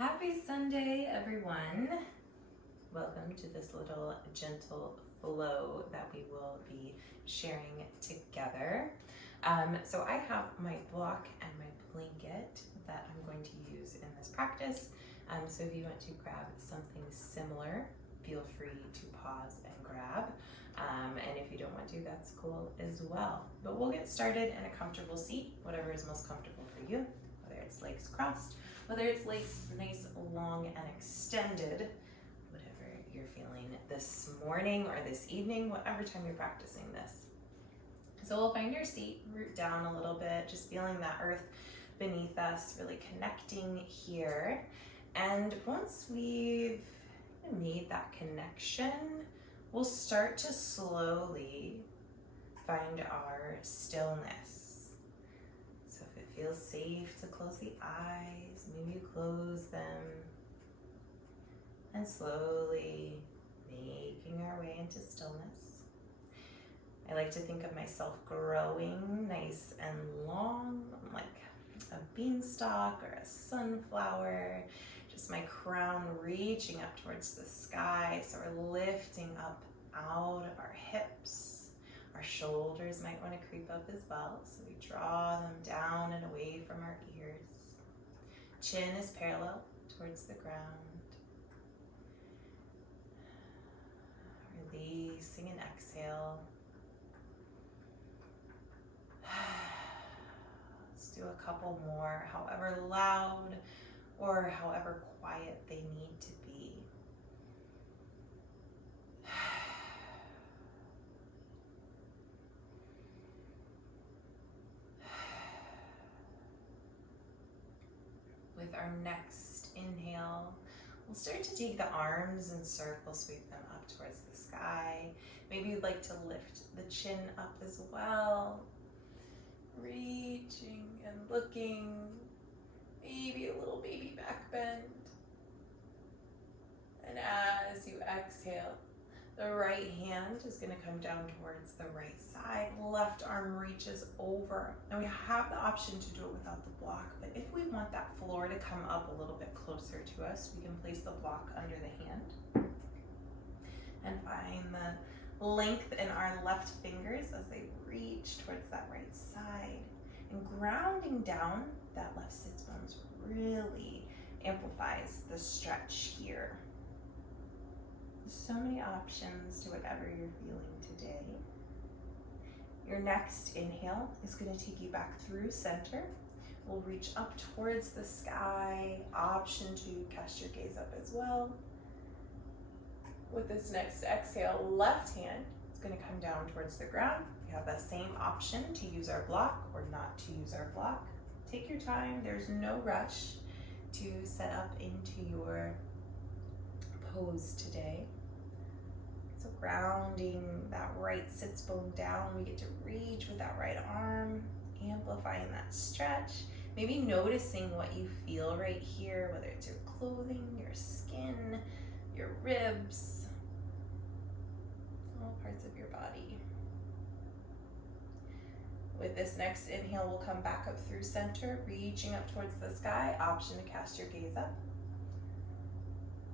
Happy Sunday, everyone. Welcome to this little gentle flow that we will be sharing together. So I have my block and my blanket that I'm going to use in this practice. So if you want to grab something similar, feel free to pause and grab. And if you don't want to, that's cool as well. But we'll get started in a comfortable seat, whatever is most comfortable for you, whether it's legs crossed, whether it's legs nice, long, and extended, whatever you're feeling this morning or this evening, whatever time you're practicing this. So we'll find your seat, root down a little bit, just feeling that earth beneath us, really connecting here. And once we've made that connection, we'll start to slowly find our stillness. So if it feels safe to close the eyes, maybe you close them, and slowly making our way into stillness. I like to think of myself growing nice and long, like a beanstalk or a sunflower, just my crown reaching up towards the sky. So we're lifting up out of our hips. Our shoulders might want to creep up as well, so we draw them down and away from our ears. Chin is parallel towards the ground. Releasing an exhale. Let's do a couple more, however loud or however quiet they need to be. With our next inhale, we'll start to take the arms in circles, sweep them up towards the sky. Maybe you'd like to lift the chin up as well. Reaching and looking, maybe a little baby back bend. And as you exhale, the right hand is going to come down towards the right side. Left arm reaches over. And we have the option to do it without the block, but if we want that floor to come up a little bit closer to us, we can place the block under the hand and find the length in our left fingers as they reach towards that right side. And grounding down that left sits bones really amplifies the stretch here. So many options to whatever you're feeling today. Your next inhale is going to take you back through center. We'll reach up towards the sky. Option to cast your gaze up as well. With this next exhale, left hand is going to come down towards the ground. We have that same option to use our block or not to use our block. Take your time. There's no rush to set up into your pose today. So grounding that right sits bone down, we get to reach with that right arm, amplifying that stretch. Maybe noticing what you feel right here, whether it's your clothing, your skin, your ribs, all parts of your body. With this next inhale, we'll come back up through center, reaching up towards the sky. Option to cast your gaze up.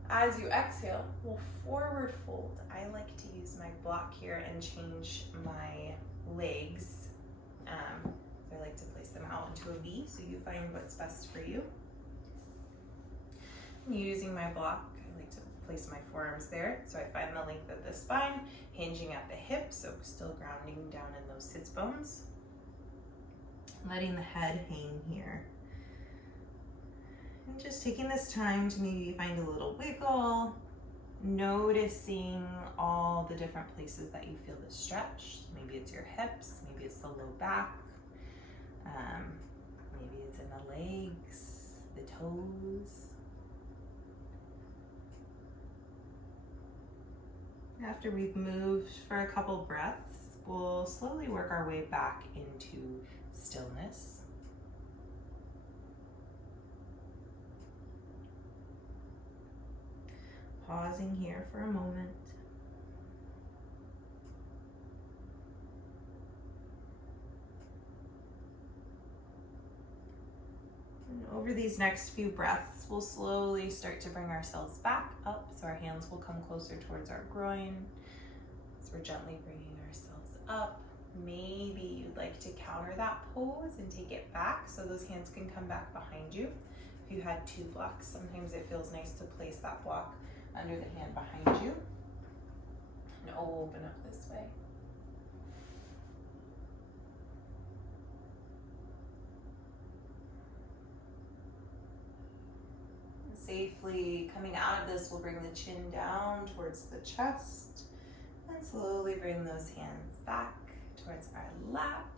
As you exhale, we'll forward fold. I like to use my block here and change my legs. I like to place them out into a V, so you find what's best for you. Using my block, I like to place my forearms there, so I find the length of the spine, hinging at the hips, so still grounding down in those sits bones. Letting the head hang here. And just taking this time to maybe find a little wiggle, noticing all the different places that you feel the stretch. Maybe it's your hips, maybe it's the low back, maybe it's in the legs, the toes. After we've moved for a couple breaths, we'll slowly work our way back into stillness. Pausing here for a moment. And over the these next few breaths, we'll slowly start to bring ourselves back up. So our hands will come closer towards our groin. So we're gently bringing ourselves up. Maybe you'd like to counter that pose and take it back so those hands can come back behind you. If you had two blocks, sometimes it feels nice to place that block under the hand behind you. And open up this way. Safely coming out of this, we'll bring the chin down towards the chest and slowly bring those hands back towards our lap.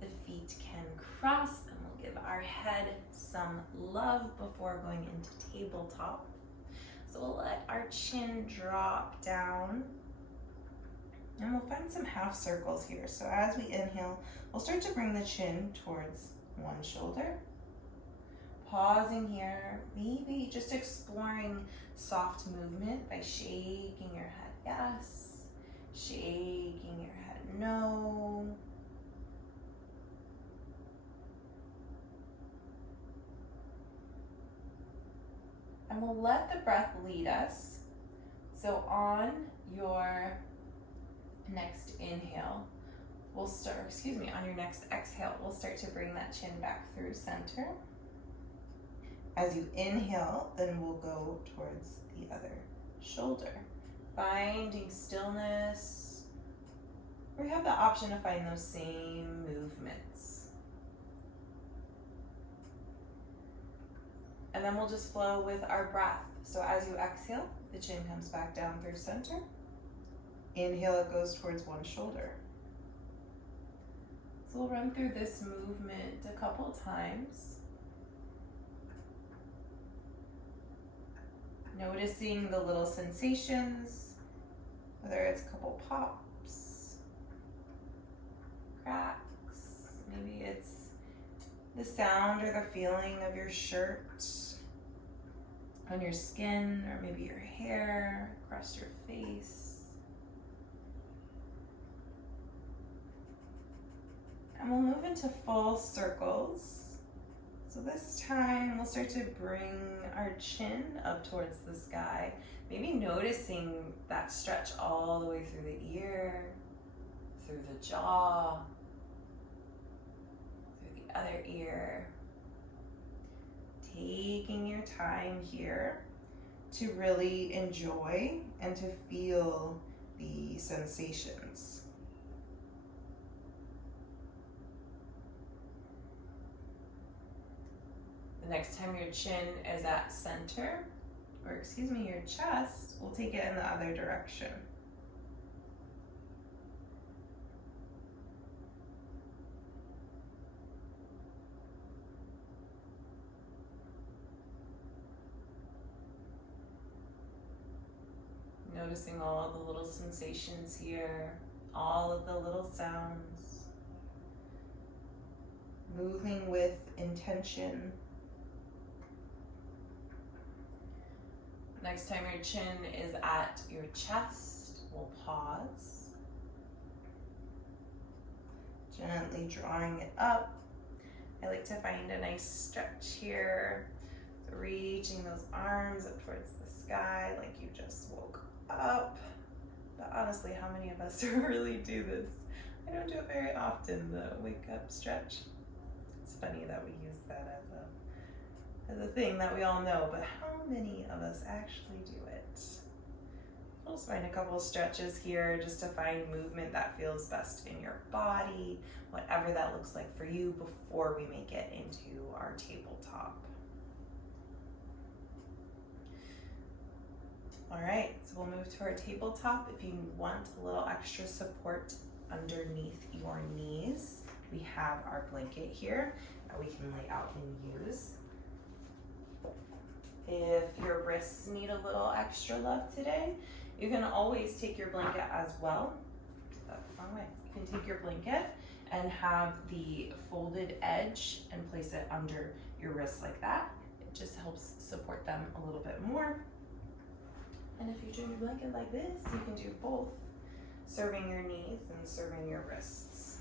The feet can cross and we'll give our head some love before going into tabletop. So we'll let our chin drop down and we'll find some half circles here. So as we inhale, we'll start to bring the chin towards one shoulder. Pausing here, maybe just exploring soft movement by shaking your head yes, shaking your head no. And we'll let the breath lead us. So on your next inhale, on your next exhale, we'll start to bring that chin back through center. As you inhale, then we'll go towards the other shoulder. Finding stillness. We have the option to find those same movements. And then we'll just flow with our breath. So as you exhale, the chin comes back down through center. Inhale, it goes towards one shoulder. So we'll run through this movement a couple times. Noticing the little sensations, whether it's a couple pops, cracks, maybe it's the sound or the feeling of your shirt on your skin, or maybe your hair across your face. And we'll move into full circles. So this time we'll start to bring our chin up towards the sky, maybe noticing that stretch all the way through the ear, through the jaw, through the other ear. Taking your time here to really enjoy and to feel the sensations. Next time your chin is at center, your chest, we'll take it in the other direction. Noticing all the little sensations here, all of the little sounds. Moving with intention. Next time your chin is at your chest, we'll pause. Gently drawing it up. I like to find a nice stretch here. So reaching those arms up towards the sky like you just woke up. But honestly, how many of us really do this? I don't do it very often, the wake up stretch. It's funny that we use that as a thing that we all know, but how many of us actually do it? We'll just find a couple stretches here just to find movement that feels best in your body, whatever that looks like for you before we make it into our tabletop. All right, so we'll move to our tabletop. If you want a little extra support underneath your knees, we have our blanket here that we can lay out and use. If your wrists need a little extra love today, you can always take your blanket as well. Wrong way. You can take your blanket and have the folded edge and place it under your wrists like that. It just helps support them a little bit more. And if you do your blanket like this, you can do both, serving your knees and serving your wrists.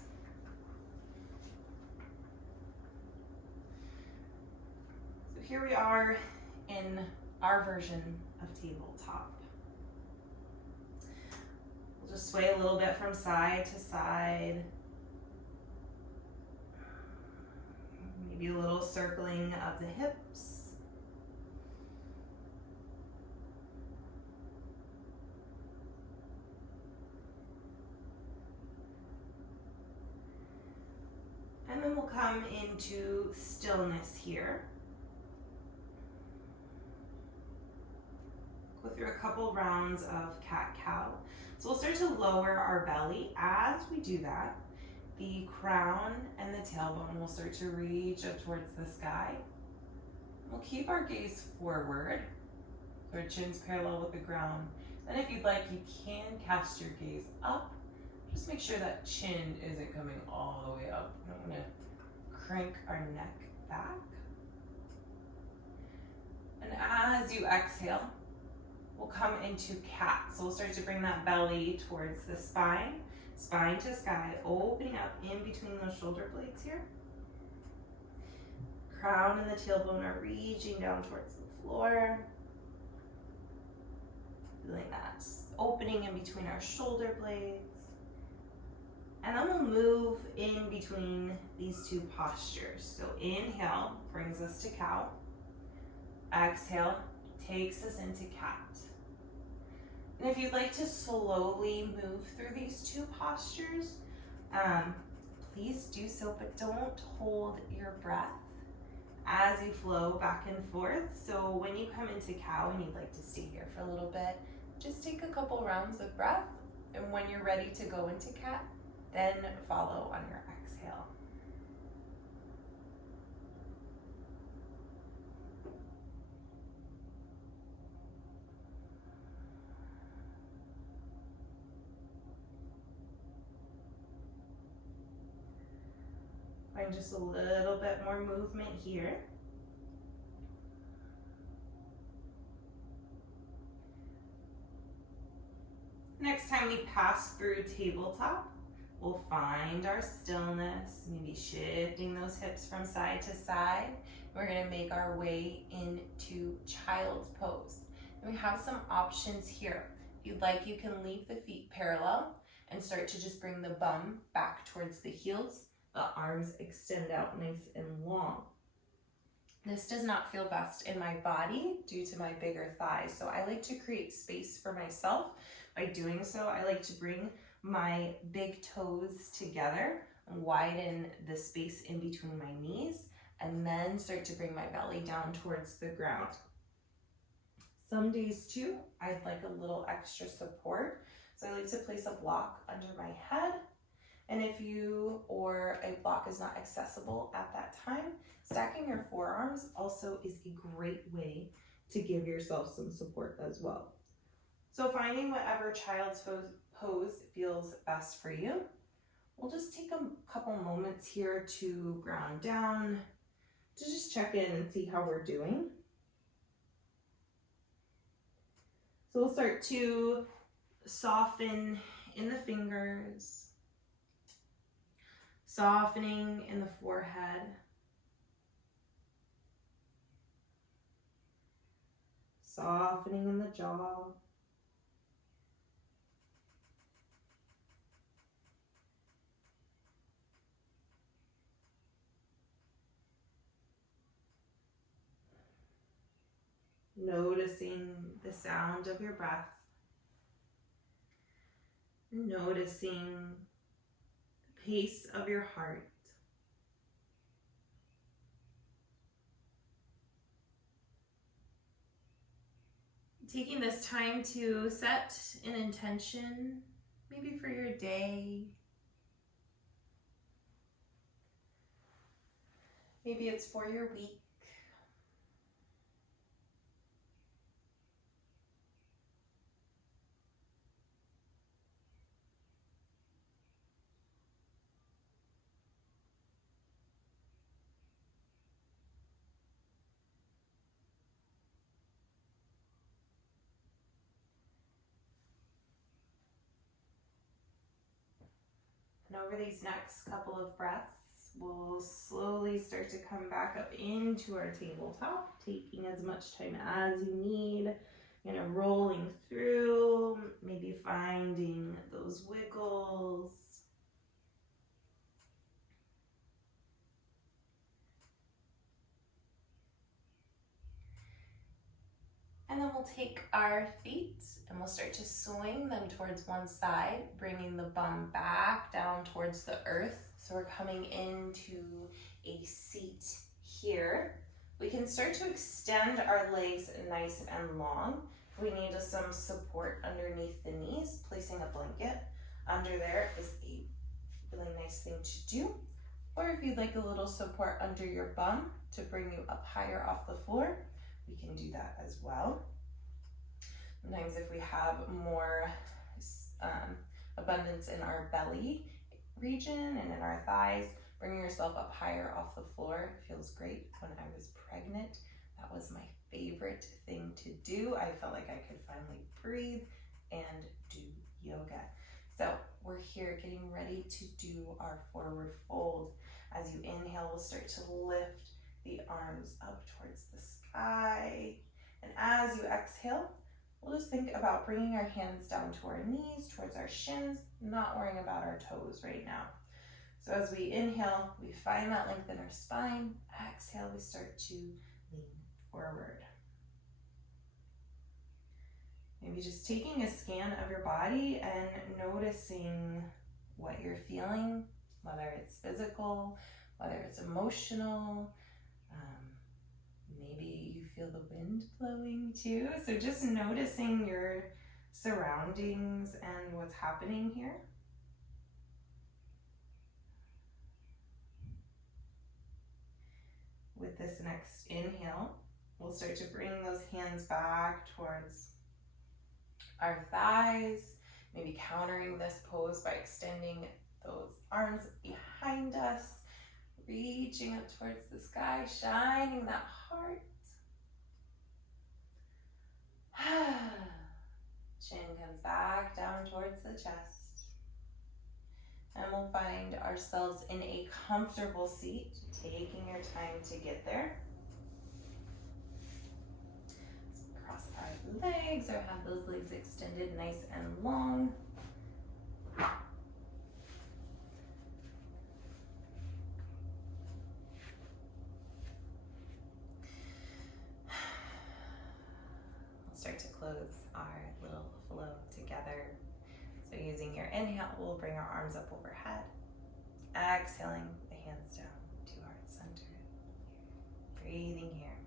here we are in our version of tabletop. We'll just sway a little bit from side to side. Maybe a little circling of the hips. And then we'll come into stillness here. Go through a couple rounds of cat-cow. So we'll start to lower our belly. As we do that, the crown and the tailbone will start to reach up towards the sky. We'll keep our gaze forward, so our chin's parallel with the ground. Then if you'd like, you can cast your gaze up. Just make sure that chin isn't coming all the way up. We don't want to crank our neck back. And as you exhale, we'll come into cat. So we'll start to bring that belly towards the spine, spine to sky, opening up in between those shoulder blades here. Crown and the tailbone are reaching down towards the floor. Feeling that opening in between our shoulder blades. And then we'll move in between these two postures. So inhale brings us to cow. Exhale takes us into cat. And if you'd like to slowly move through these two postures, please do so, but don't hold your breath as you flow back and forth. So when you come into cow and you'd like to stay here for a little bit, just take a couple rounds of breath. And when you're ready to go into cat, then follow on your exhale. Find just a little bit more movement here. Next time we pass through tabletop, we'll find our stillness, maybe shifting those hips from side to side. We're gonna make our way into child's pose. And we have some options here. If you'd like, you can leave the feet parallel and start to just bring the bum back towards the heels. The arms extend out nice and long. This does not feel best in my body due to my bigger thighs, so I like to create space for myself. By doing so, I like to bring my big toes together and widen the space in between my knees, and then start to bring my belly down towards the ground. Some days too, I'd like a little extra support, so I like to place a block under my head. And if you or a block is not accessible at that time, stacking your forearms also is a great way to give yourself some support as well. So finding whatever child's pose feels best for you. We'll just take a couple moments here to ground down, to just check in and see how we're doing. So we'll start to soften in the fingers, softening in the forehead, softening in the jaw, noticing the sound of your breath, noticing the pace of your heart. Taking this time to set an intention, maybe for your day. Maybe it's for your week. And over these next couple of breaths, we'll slowly start to come back up into our tabletop, taking as much time as you need. Rolling through, maybe finding those wiggles. And then we'll take our feet and we'll start to swing them towards one side, bringing the bum back down towards the earth. So we're coming into a seat here. We can start to extend our legs nice and long. If we need some support underneath the knees, placing a blanket under there is a really nice thing to do. Or if you'd like a little support under your bum to bring you up higher off the floor, we can do that as well. Sometimes if we have more abundance in our belly region and in our thighs, bringing yourself up higher off the floor feels great. When I was pregnant, that was my favorite thing to do. I felt like I could finally breathe and do yoga. So we're here getting ready to do our forward fold. As you inhale, we'll start to lift the arms up towards the sky. And as you exhale, we'll just think about bringing our hands down to our knees, towards our shins, not worrying about our toes right now. So as we inhale, we find that length in our spine. Exhale, we start to lean forward. Maybe just taking a scan of your body and noticing what you're feeling, whether it's physical, whether it's emotional. Maybe you feel the wind blowing too. So just noticing your surroundings and what's happening here. With this next inhale, we'll start to bring those hands back towards our thighs, maybe countering this pose by extending those arms behind us, reaching up towards the sky, shining that heart. Chin comes back down towards the chest. And we'll find ourselves in a comfortable seat, taking your time to get there. So cross our legs or have those legs extended nice and long. Start to close our little flow together. So using your inhale, we'll bring our arms up overhead. Exhaling, the hands down to heart center. Breathing here.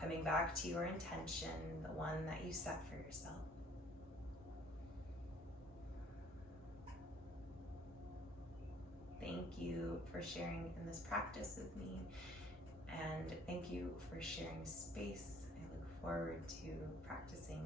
Coming back to your intention, the one that you set for yourself. Thank you for sharing in this practice with me. And thank you for sharing space. I look forward to practicing